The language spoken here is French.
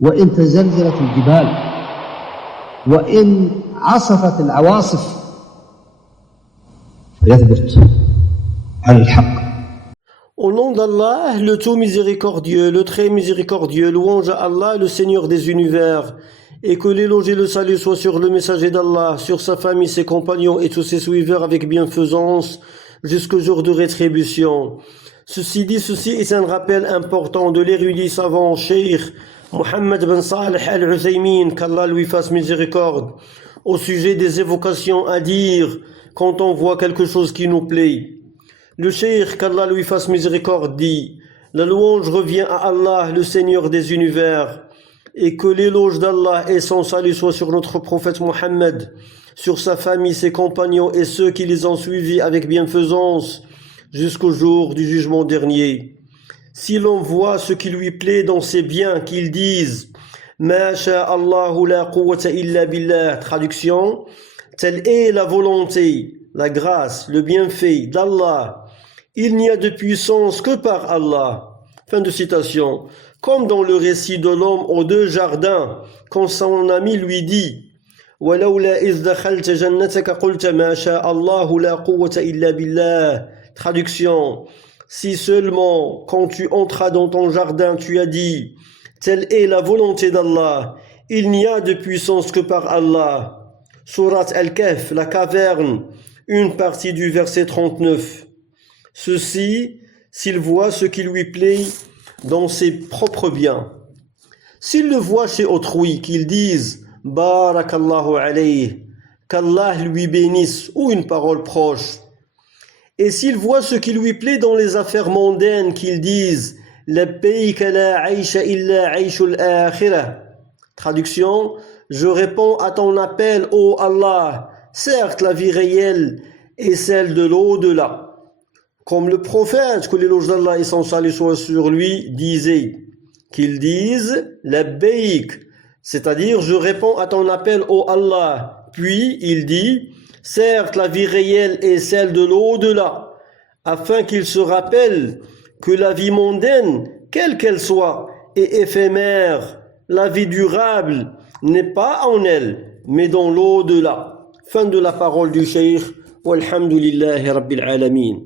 وإن تزلزلت الجبال وإن عصفت العواصف فيثبت على الحق. Au nom d'Allah, le tout miséricordieux, le très miséricordieux, louange à Allah, le Seigneur des univers, et que l'éloge et le salut soient sur le messager d'Allah, sur sa famille, ses compagnons et tous ses suiveurs avec bienfaisance jusqu'au jour de rétribution. Ceci est un rappel important de l'érudit savant Cheikh Mohammed ben Saleh al-Uthaymin, qu'Allah lui fasse miséricorde, au sujet des évocations à dire quand on voit quelque chose qui nous plaît. Le cheikh, qu'Allah lui fasse miséricorde, dit: la louange revient à Allah, le Seigneur des univers, et que l'éloge d'Allah et son salut soient sur notre prophète Mohammed, sur sa famille, ses compagnons et ceux qui les ont suivis avec bienfaisance jusqu'au jour du jugement dernier. Si l'on voit ce qui lui plaît dans ses biens, qu'ils disent Ma sha'Allahu la quwwata illa billah, traduction, telle est la volonté, la grâce, le bienfait d'Allah. Il n'y a de puissance que par Allah. Fin de citation. Comme dans le récit de l'homme aux deux jardins, quand son ami lui dit وَلَوْلَا إِذْ دَخَلْتَ جَنَّتَكَ قُلْتَ مَا شَاءَ اللَّهُ لَا قُوَّةَ إِلَّا بِاللَّهِ. Traduction. Si seulement, quand tu entras dans ton jardin, tu as dit telle est la volonté d'Allah, il n'y a de puissance que par Allah. Surat Al-Kahf, la caverne, une partie du verset 39. Ceci, s'il voit ce qui lui plaît dans ses propres biens. S'il le voit chez autrui, qu'ils disent Barakallahu alayhi, qu'Allah lui bénisse, ou une parole proche. Et s'il voit ce qui lui plaît dans les affaires mondaines, qu'ils disent Labbayka la aisha illa aishul akhirah. Traduction, je réponds à ton appel, ô Allah. Certes, la vie réelle est celle de l'au-delà. Comme le prophète, que l'éloge d'Allah et son salut soit sur lui, disait, qu'ils disent Labbayk, c'est-à-dire je réponds à ton appel, ô Allah. Puis il dit, certes, la vie réelle est celle de l'au-delà, afin qu'il se rappelle que la vie mondaine, quelle qu'elle soit, est éphémère. La vie durable n'est pas en elle, mais dans l'au-delà. Fin de la parole du cheikh. Walhamdulillahi Rabbil Alamin.